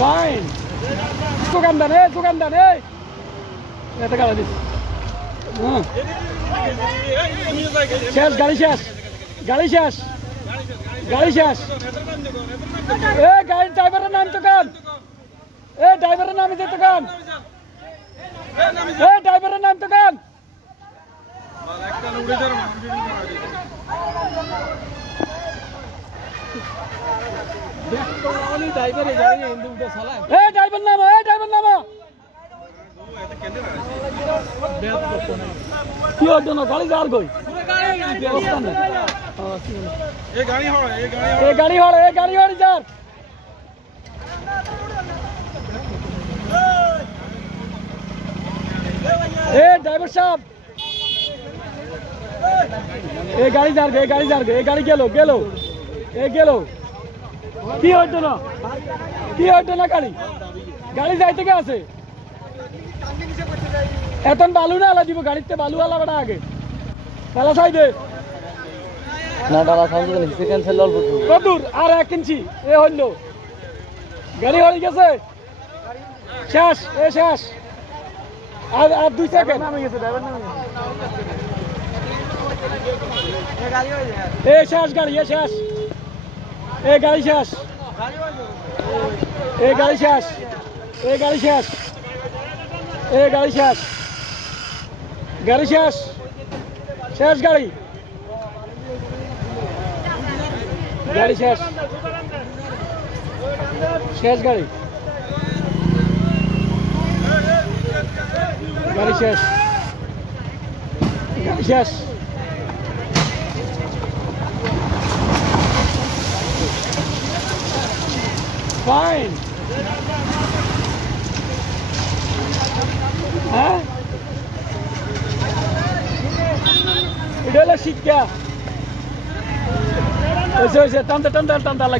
fine দোকানদার এত গাড়ি দিস শেষ গাড়ি শেষ এ গাড়ি ড্রাইভারের নাম দোকান ড্রাইভারের নাম দোকান ড্রাইভারের নাম দোকান ড্রাইভার নামা কি হতো না গাড়ি যার গই গাড়ি হড় যার ড্রাইভার সাহেব গাড়ি গাড়ি গেল কি হইতো না গাড়ি যাইতে কে আছে এখন বালু না আলা দিব গাড়িতে বালু আলা বেটা আগে তালা চাই দে না ডালা সাউন্ড করে সেকেন্ড সেল অল্প কদুর আর 1 ইঞ্চি এ হইল গাড়ি হয়ে গেছে শেষ আর 2 সেকেন্ড নামে গেছে ড্রাইভার নামে শেষ গাড়ি শেষ গাড়ি শেষ গাড়ি শেষ গাড়ি শেষ শেষ গাড়ি শেষ গাড়ি শেষ ফাইন হ্যাঁ এটা হলো শিক্ষা টানতে লাগবে